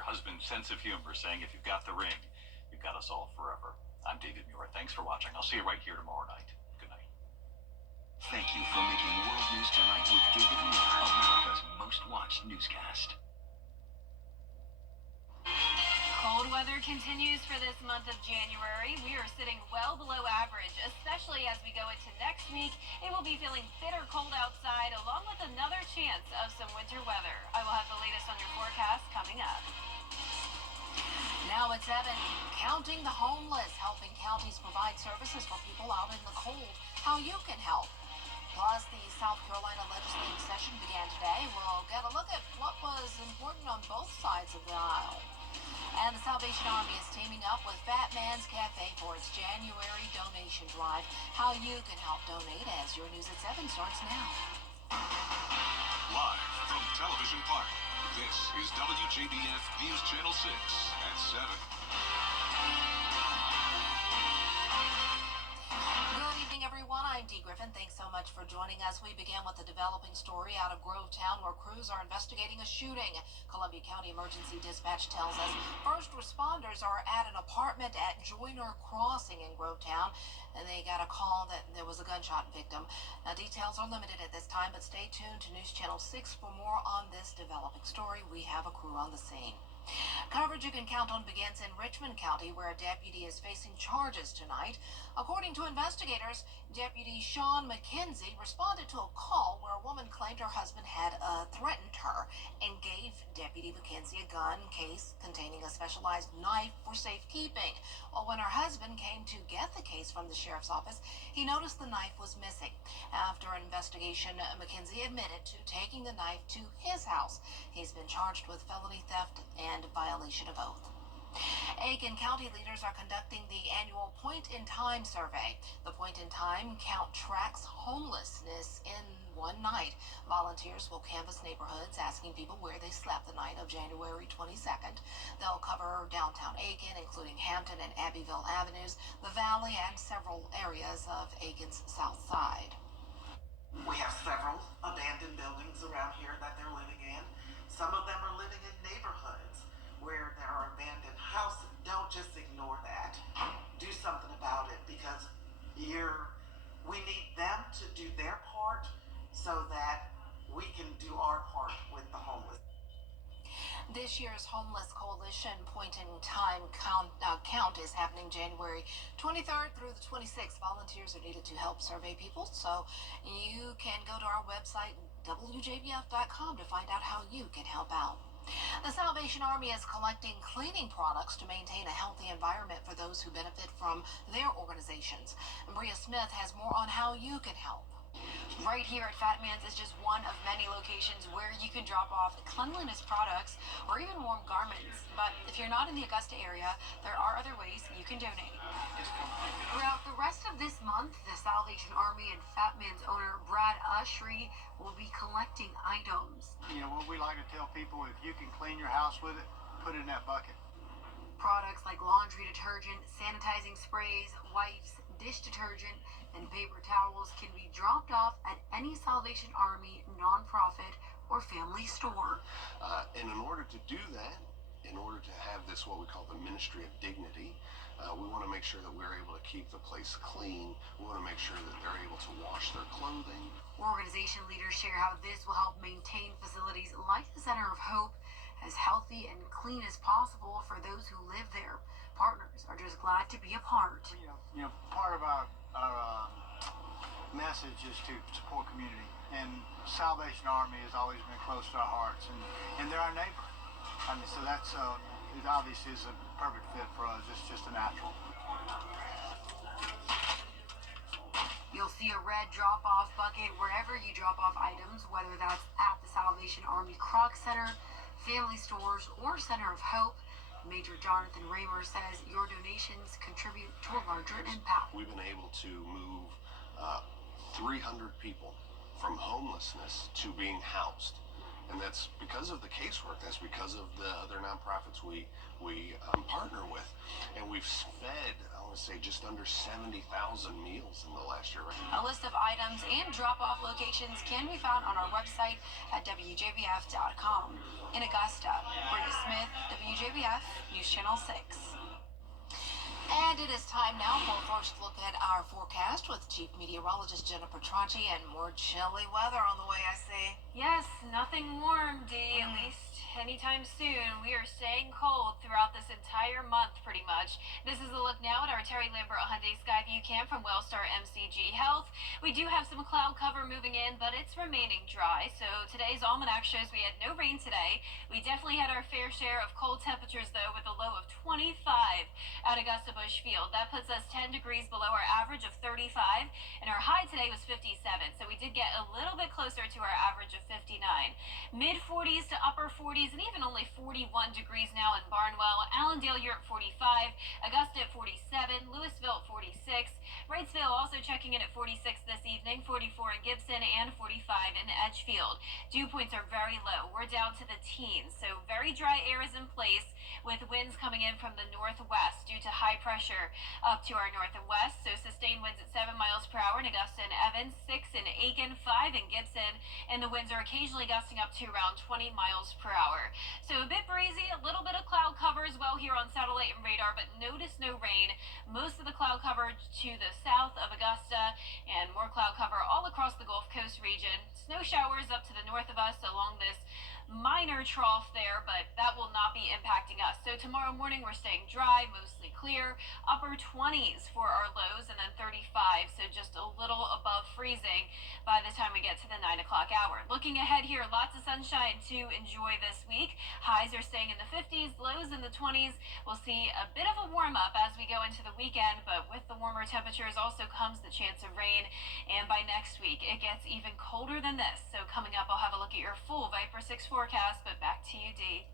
your husband's sense of humor, saying if you've got the ring, you've got us all forever. I'm David Muir. Thanks for watching. I'll see you right here tomorrow night. Good night. Thank you for making World News Tonight with David Muir, America's most watched newscast. Cold weather continues for this month of January. We are sitting well below average, especially as we go into next week. It will be feeling bitter cold outside, along with another chance of some winter weather. I will have the latest on your forecast coming up. Now at 7, counting the homeless, helping counties provide services for people out in the cold. How you can help. Plus, the South Carolina legislative session began today. We'll get a look at what was important on both sides of the aisle. And the Salvation Army is teaming up with Fat Man's Cafe for its January donation drive. How you can help donate as your News at 7 starts now. Live from Television Park, this is WJBF News Channel 6 at 7. Good evening, everyone. I'm Dee Griffin. Thanks so much for joining us. We began with a developing story out of Grovetown where crews are investigating a shooting. Columbia County Emergency Dispatch tells us first responders are at an apartment at Joyner Crossing in Grovetown, and they got a call that there was a gunshot victim. Now, details are limited at this time, but stay tuned to News Channel 6 for more on this developing story. We have a crew on the scene. Coverage you can count on begins in Richmond County, where a deputy is facing charges tonight. According to investigators, Deputy Sean McKenzie responded to a call where a woman claimed her husband had threatened her and gave Deputy McKenzie a gun case containing a specialized knife for safekeeping. Well, when her husband came to get the case from the sheriff's office, he noticed the knife was missing. After an investigation, McKenzie admitted to taking the knife to his house. He's been charged with felony theft and violation of oath. Aiken County leaders are conducting the annual Point in Time survey. The Point in Time count tracks homelessness in one night. Volunteers will canvass neighborhoods, asking people where they slept the night of January 22nd. They'll cover downtown Aiken, including Hampton and Abbeville Avenues, the Valley, and several areas of Aiken's south side. We have several abandoned buildings around here that they're living in. Some of them are living in neighborhoods where there are abandoned houses. Don't just ignore that. Do something about it, because we need them to do their part so that we can do our part with the homeless. This year's Homeless Coalition Point in Time count is happening January 23rd through the 26th. Volunteers are needed to help survey people, so you can go to our website, WJBF.com, to find out how you can help out. The Salvation Army is collecting cleaning products to maintain a healthy environment for those who benefit from their organizations. Maria Smith has more on how you can help. Right here at Fat Man's is just one of many locations where you can drop off cleanliness products or even warm garments. But if you're not in the Augusta area, there are other ways you can donate. Throughout the rest of this month, the Salvation Army and Fat Man's owner, Brad Ushry, will be collecting items. You know, what we like to tell people, if you can clean your house with it, put it in that bucket. Products like laundry detergent, sanitizing sprays, wipes, dish detergent, and paper towels can be dropped off at any Salvation Army nonprofit or family store. And in order to do that, in order to have this, what we call the Ministry of Dignity, we want to make sure that we're able to keep the place clean. We want to make sure that they're able to wash their clothing. Organization leaders share how this will help maintain facilities like the Center of Hope as healthy and clean as possible for those who live there. Partners are just glad to be a part. You know, part of our message is to support community, and Salvation Army has always been close to our hearts, and they're our neighbor. I mean, so that's it obviously is a perfect fit for us. It's just a natural. You'll see a red drop-off bucket wherever you drop off items, whether that's at the Salvation Army Croc Center, family stores, or Center of Hope. Major Jonathan Raymer says your donations contribute to a larger impact. We've been able to move 300 people from homelessness to being housed. And that's because of the casework. That's because of the other nonprofits we partner with. And we've fed, I want to say, just under 70,000 meals in the last year. A list of items and drop-off locations can be found on our website at WJBF.com. In Augusta, Brittany Smith, WJBF. WJBF News Channel 6. And it is time now for a first look at our forecast with Chief Meteorologist Jennifer Tronchi, and more chilly weather on the way, I see. Yes, nothing warm, Dee, at least anytime soon. We are staying cold throughout this entire month, pretty much. This is a look now at our Terry Lambert Hyundai Skyview Cam from Wellstar MCG Health. We do have some cloud cover moving in, but it's remaining dry. So today's almanac shows we had no rain today. We definitely had our fair share of cold temperatures, though, with a low of 25 at Augusta Bush Field. That puts us 10 degrees below our average of 35, and our high today was 57. So we did get a little bit closer to our average of 59. Mid 40s to upper 40s, and even only 41 degrees now in Barnwell. Allendale, you're at 45. Augusta at 47. Louisville at 46. Wrightsville also checking in at 46 this evening. 44 in Gibson and 45 in Edgefield. Dew points are very low. We're down to the teens, so very dry air is in place with winds coming in from the northwest due to high pressure up to our north and west. So sustained winds at 7 miles per hour in Augusta and Evans, 6 in Aiken, 5 in Gibson, and the winds are occasionally gusting up to around 20 miles per hour. So a bit breezy, a little bit of cloud cover as well here on satellite and radar, but notice no rain. Most of the cloud cover to the south of Augusta, and more cloud cover all across the Gulf Coast region. Snow showers up to the north of us along this minor trough there, but that will not be impacting us. So tomorrow morning we're staying dry, mostly clear, upper 20s for our lows, and then 35, so just a little above freezing by the time we get to the 9 o'clock hour. Looking ahead here, lots of sunshine to enjoy this week. Highs are staying in the 50s, lows in the 20s. We'll see a bit of a warm up as we go into the weekend, but with the warmer temperatures also comes the chance of rain, and by next week it gets even colder than this. So coming up, I'll have a look at your full Viper 6 forecast, but back to you, Dee.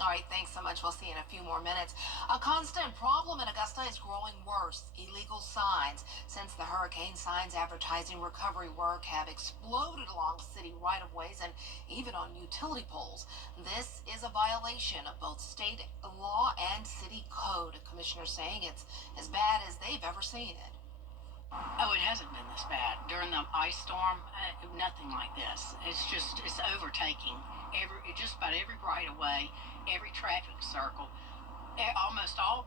All right, thanks so much. We'll see you in a few more minutes. A constant problem in Augusta is growing worse. Illegal signs. Since the hurricane, signs advertising recovery work have exploded along city right-of-ways and even on utility poles. This is a violation of both state law and city code. Commissioners saying it's as bad as they've ever seen it. Oh, it hasn't been this bad. During the ice storm, nothing like this. It's overtaking just about every right of way, every traffic circle, almost all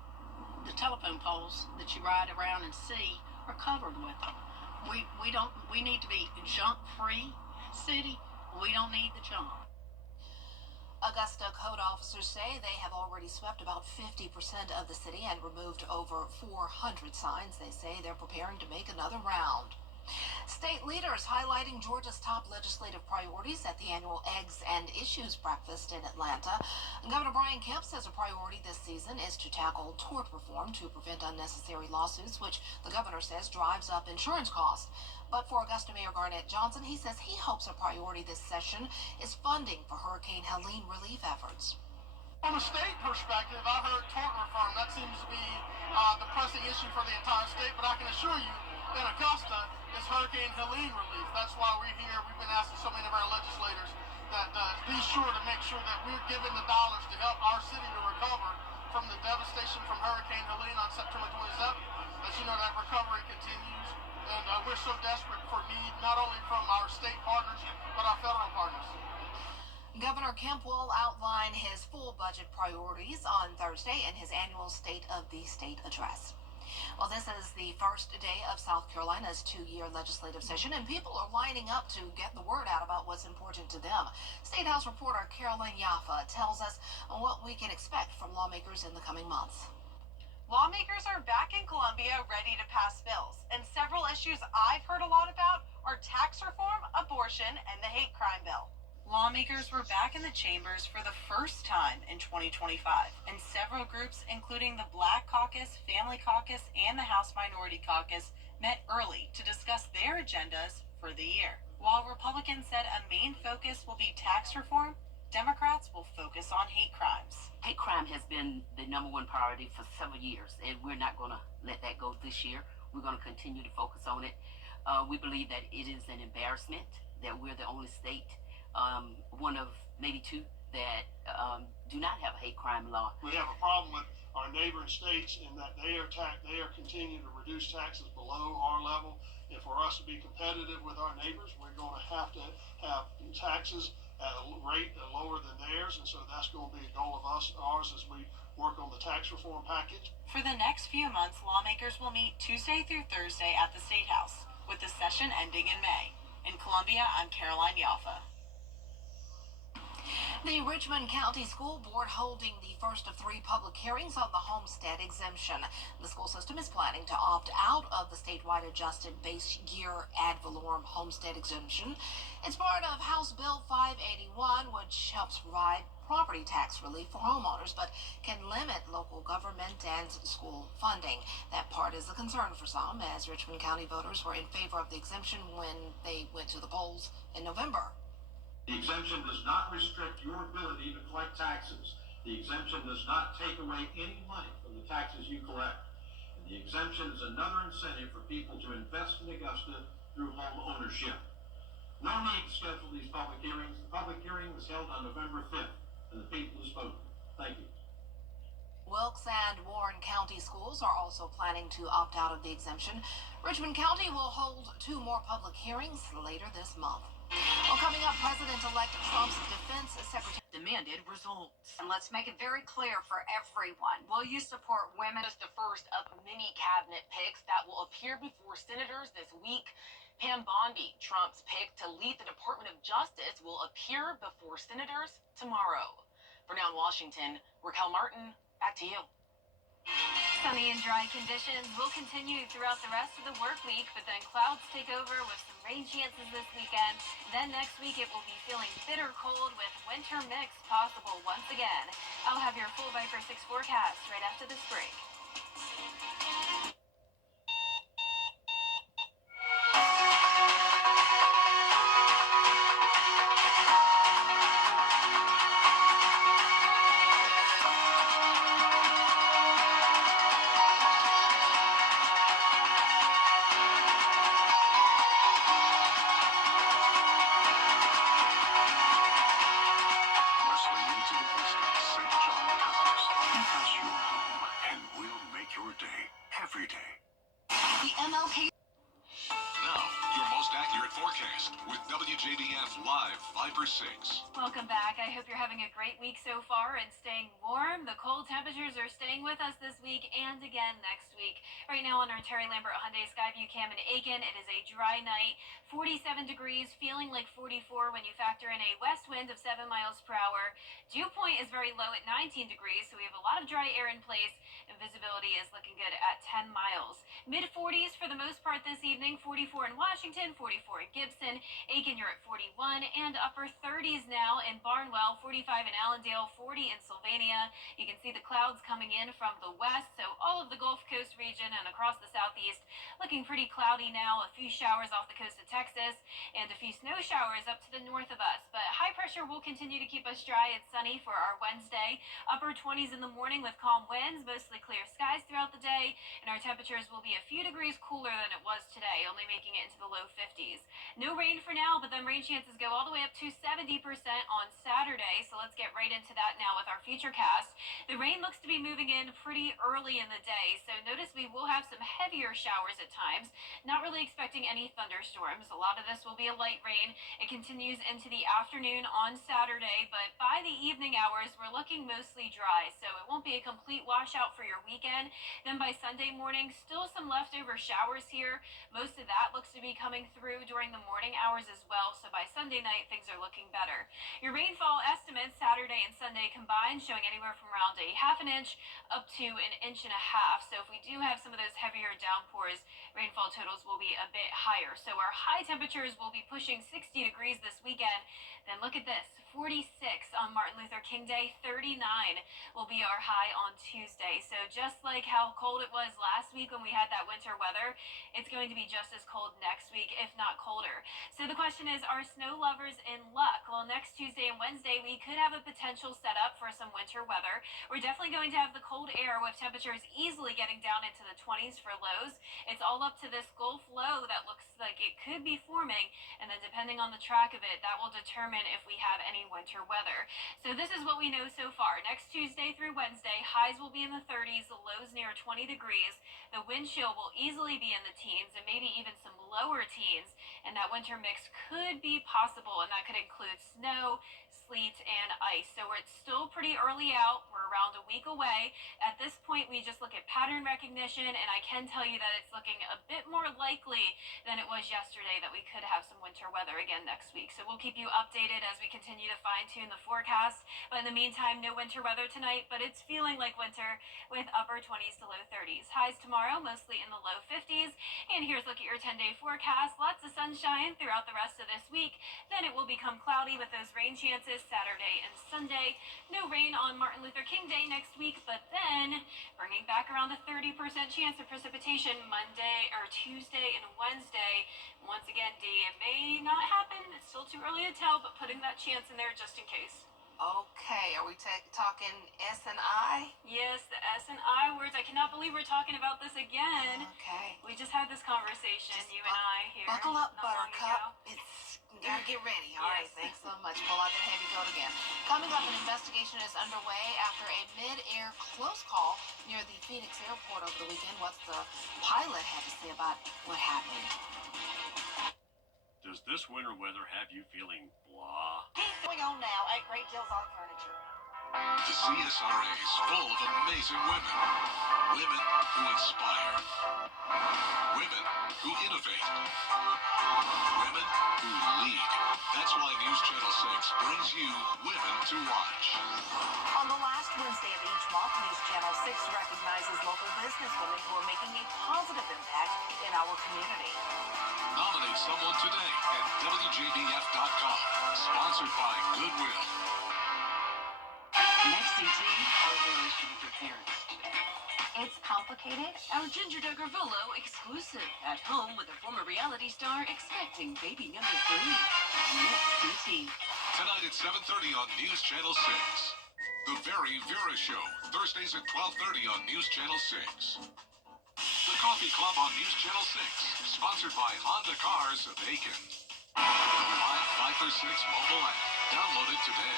the telephone poles that you ride around and see are covered with them. We need to be junk-free city. We don't need the junk. Augusta code officers say they have already swept about 50% of the city and removed over 400 signs. They say they're preparing to make another round. State leaders highlighting Georgia's top legislative priorities at the annual Eggs and Issues breakfast in Atlanta. Governor Brian Kemp says a priority this season is to tackle tort reform to prevent unnecessary lawsuits, which the governor says drives up insurance costs. But for Augusta Mayor Garnett Johnson, he says he hopes a priority this session is funding for Hurricane Helene relief efforts. From a state perspective, I heard tort reform. That seems to be the pressing issue for the entire state, but I can assure you, in Augusta, it's Hurricane Helene relief. That's why we're here. We've been asking so many of our legislators that be sure to make sure that we're giving the dollars to help our city to recover from the devastation from Hurricane Helene on September 27th. As you know, that recovery continues, and we're so desperate for need, not only from our state partners, but our federal partners. Governor Kemp will outline his full budget priorities on Thursday in his annual State of the State address. Well, this is the first day of South Carolina's two-year legislative session, and people are lining up to get the word out about what's important to them. State House reporter Carolyn Yaffa tells us what we can expect from lawmakers in the coming months. Lawmakers are back in Columbia ready to pass bills, and several issues I've heard a lot about are tax reform, abortion, and the hate crime bill. Lawmakers were back in the chambers for the first time in 2025, and several groups, including the Black Caucus, Family Caucus, and the House Minority Caucus, met early to discuss their agendas for the year. While Republicans said a main focus will be tax reform, Democrats will focus on hate crimes. Hate crime has been the number one priority for several years, and we're not going to let that go this year. We're going to continue to focus on it. We believe that it is an embarrassment that we're the only state, one of maybe two, that do not have a hate crime law. We have a problem with our neighboring states in that they are continuing to reduce taxes below our level. And for us to be competitive with our neighbors, we're going to have taxes at a rate lower than theirs, and so that's going to be a goal of ours as we work on the tax reform package. For the next few months, lawmakers will meet Tuesday through Thursday at the State House, with the session ending in May. In Columbia, I'm Caroline Yaffa. The Richmond County School Board holding the first of 3 public hearings on the homestead exemption. The school system is planning to opt out of the statewide adjusted base year ad valorem homestead exemption. It's part of House Bill 581, which helps provide property tax relief for homeowners, but can limit local government and school funding. That part is a concern for some, as Richmond County voters were in favor of the exemption when they went to the polls in November. The exemption does not restrict your ability to collect taxes. The exemption does not take away any money from the taxes you collect. And the exemption is another incentive for people to invest in Augusta through home ownership. No need to schedule these public hearings. The public hearing was held on November 5th, and the people have spoken. Thank you. Wilkes and Warren County schools are also planning to opt out of the exemption. Richmond County will hold 2 more public hearings later this month. Well, coming up, President-elect Trump's defense secretary demanded results. And let's make it very clear for everyone. Will you support women as the first of many cabinet picks that will appear before senators this week? Pam Bondi, Trump's pick to lead the Department of Justice, will appear before senators tomorrow. For now in Washington, Raquel Martin, back to you. Sunny and dry conditions will continue throughout the rest of the work week, but then clouds take over with some rain chances this weekend. Then next week it will be feeling bitter cold with winter mix possible once again. I'll have your full Viper 6 forecast right after this break. Now, your most accurate forecast with WJBF Live Viper 6. Welcome back. I hope you're having a great week so far and staying warm. The cold temperatures are staying with us this week and again next week. Right now on our Terry Lambert Hyundai Skyview Cam in Aiken, it is a dry night, 47 degrees, feeling like 44 when you factor in a west wind of 7 miles per hour. Dew point is very low at 19 degrees, so we have a lot of dry air in place, and visibility is looking good at 10 miles. Mid-40s for the most part this evening, 44 in Washington, 44 in Gibson, Aiken you're at 41, and upper 30s now in Barnwell, 45 in Allendale, 40 in Sylvania. You can see the clouds coming in from the west, so all of the Gulf Coast region and across the southeast looking pretty cloudy now. A few showers off the coast of Texas and a few snow showers up to the north of us, but high pressure will continue to keep us dry and sunny for our Wednesday. Upper 20s in the morning with calm winds, mostly clear skies throughout the day, and our temperatures will be a few degrees cooler than it was today, only making it into the low 50s. No rain for now, but then rain chances go all the way up to 70% on Saturday, so let's get right into that now with our futurecast. The rain looks to be moving in pretty early in the day, so notice we will have some heavier showers at times. Not really expecting any thunderstorms. A lot of this will be a light rain. It continues into the afternoon on Saturday, but by the evening hours, we're looking mostly dry, so it won't be a complete washout for your weekend. Then by Sunday morning, still some leftover showers here. Most of that looks to be coming through during the morning hours as well, so by Sunday night, things are looking better. Your rainfall estimates Saturday and Sunday combined showing anywhere from around a half an inch up to an inch and a half. So if we do have some of those heavier downpours, rainfall totals will be a bit higher. So our high temperatures will be pushing 60 degrees this weekend. Then look at this, 46 on Martin Luther King Day, 39 will be our high on Tuesday. So just like how cold it was last week when we had that winter weather, it's going to be just as cold next week, if not colder. So the question is, are snow lovers in luck? Well, next Tuesday and Wednesday, we could have a potential setup for some winter weather. We're definitely going to have the cold air with temperatures easily getting down into the 20s for lows. It's all up to this Gulf low that looks like it could be forming, and then depending on the track of it, that will determine if we have any winter weather. So this is what we know so far. Next Tuesday through Wednesday, Wednesday, highs will be in the 30s, the lows near 20 degrees. The wind chill will easily be in the teens and maybe even some lower teens, and that winter mix could be possible, and that could include snow, sleet, and ice. So it's still pretty early out. We're around a week away. At this point, we just look at pattern recognition, and I can tell you that it's looking a bit more likely than it was yesterday that we could have some winter weather again next week. So we'll keep you updated as we continue to fine-tune the forecast. But in the meantime, no winter weather tonight, but it's feeling like winter with upper 20s to low 30s. Highs tomorrow, mostly in the low 50s. And here's a look at your 10-day forecast. Lots of sunshine throughout the rest of this week. Then it will become cloudy with those rain chances Saturday and Sunday. No rain on Martin Luther King Day next week, but then bringing back around a 30% chance of precipitation Monday or Tuesday and Wednesday. Once again, D, it may not happen. It's still too early to tell, but putting that chance in there just in case. Okay, are we talking S and I? Yes, the S and I words. I cannot believe we're talking about this again. Okay. We just had this conversation, you and I here. Buckle up, not long Buttercup. ago. You gotta get ready. All right, Yes. thanks so much. Pull out the heavy coat again. Coming up, an investigation is underway after a mid-air close call near the Phoenix airport over the weekend. What's the pilot had to say about what happened? Does this winter weather have you feeling blah? Going on now at Great Deals on Furniture. The CSRA is full of amazing women. Women who inspire. Women who innovate. Women who lead. That's why News Channel 6 brings you Women to Watch. On the last Wednesday of each month, News Channel 6 recognizes local businesswomen who are making a positive impact in our community. Nominate someone today at WJBF.com. Sponsored by Goodwill. Next CT, our relation with your parents. It's complicated. Our Ginger Duggar Volo exclusive. At home with a former reality star expecting baby number 3. Next CT. Tonight at 7:30 on News Channel 6. The Very Vera Show. Thursdays at 12:30 on News Channel 6. The Coffee Club on News Channel 6. Sponsored by Honda Cars of Aiken. The Live 536 mobile app. Download it today.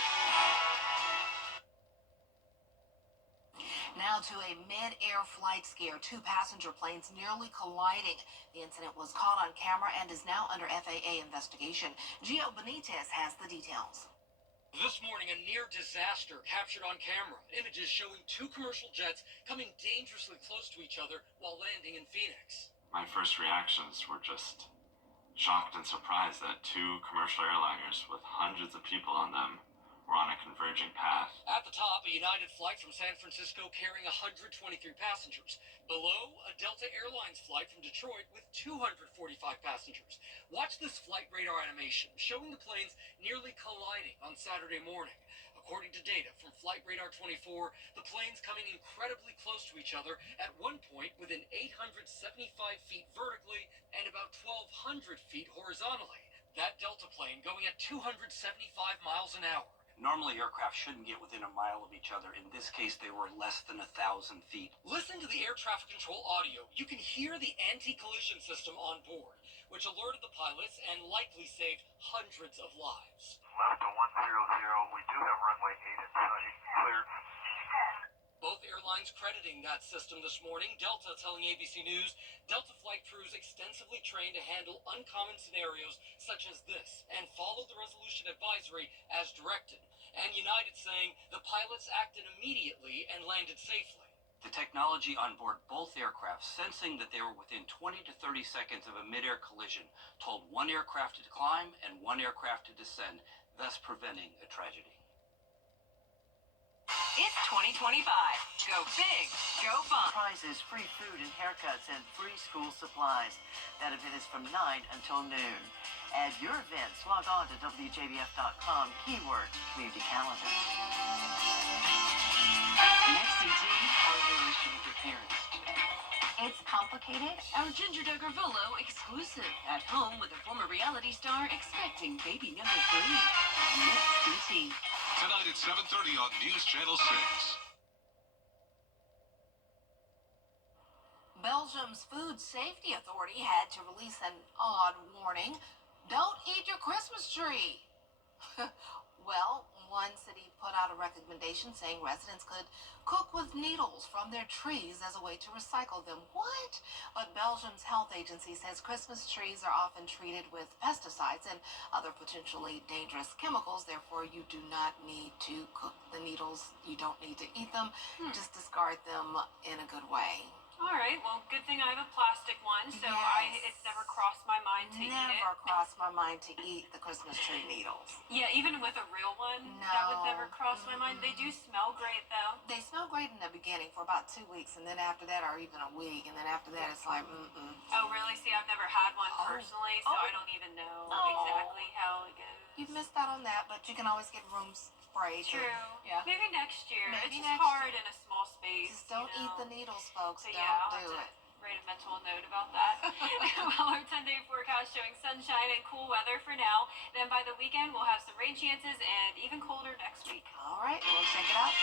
Now to a mid-air flight scare. 2 passenger planes nearly colliding. The incident was caught on camera and is now under FAA investigation. Gio Benitez has the details. This morning, a near disaster captured on camera. Images showing 2 commercial jets coming dangerously close to each other while landing in Phoenix. My first reactions were just shocked and surprised that 2 commercial airliners with hundreds of people on them were on a converging path. At the top, a United flight from San Francisco carrying 123 passengers. Below, a Delta Airlines flight from Detroit with 245 passengers. Watch this flight radar animation showing the planes nearly colliding on Saturday morning. According to data from Flight Radar 24, the planes coming incredibly close to each other at one point within 875 feet vertically and about 1,200 feet horizontally. That Delta plane going at 275 miles an hour. Normally, aircraft shouldn't get within a mile of each other. In this case, they were less than 1,000 feet. Listen to the air traffic control audio. You can hear the anti-collision system on board, which alerted the pilots and likely saved hundreds of lives. Left to 100, we do have runway 8 at sight. Clear. Both airlines crediting that system this morning. Delta telling ABC News, Delta flight crews extensively trained to handle uncommon scenarios such as this and follow the resolution advisory as directed. And United saying the pilots acted immediately and landed safely. The technology on board both aircraft, sensing that they were within 20 to 30 seconds of a mid-air collision, told one aircraft to climb and one aircraft to descend, thus preventing a tragedy. It's 2025. Go big, go fun. Prizes, free food and haircuts, and free school supplies. That event is from 9 until noon. Add your events. Log on to WJBF.com. Keyword, community calendar. Next CT, our relation with your parents. It's complicated. Our Ginger Duggar Volo exclusive. At home with a former reality star expecting baby number 3. Next CT. Tonight at 7:30 on News Channel 6. Belgium's Food Safety Authority had to release an odd warning. Don't eat your Christmas tree. Well, one city put out a recommendation saying residents could cook needles from their trees as a way to recycle them. What? But Belgium's health agency says Christmas trees are often treated with pesticides and other potentially dangerous chemicals. Therefore, you do not need to cook the needles. You don't need to eat them. Just discard them in a good way. All right. Well, good thing I have a plastic one, so it's never crossed my mind to eat it. Never crossed my mind to eat the Christmas tree needles. Yeah, even with a real one, that would never cross my mind. They do smell great, though. They smell great in the beginning for about 2 weeks, and then after that, or even a week, and then after that, it's like, Oh, really? See, I've never had one personally, so I don't even know exactly how it goes. You've missed out on that, but you can always get room spray. True. Yeah. Maybe next year. Maybe it's just next hard year. in a small space. Just don't eat the needles, folks. So Don't I'll do have it. to write a mental note about that. Well, our 10-day forecast showing sunshine and cool weather for now. Then by the weekend, we'll have some rain chances and even colder next week. All right, we'll check it out.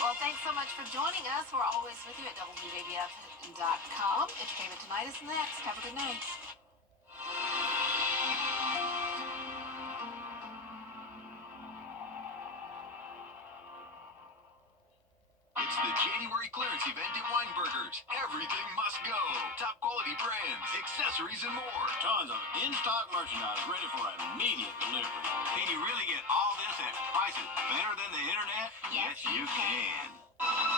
Well, thanks so much for joining us. We're always with you at WJBF.com. Entertainment Tonight is next. Have a good night. It's the January clearance event at Weinberger's. Everything must go. Top quality brands, accessories, and more. Tons of in-stock merchandise ready for immediate delivery. Can you really get all this at prices better than the internet? Yes, you can.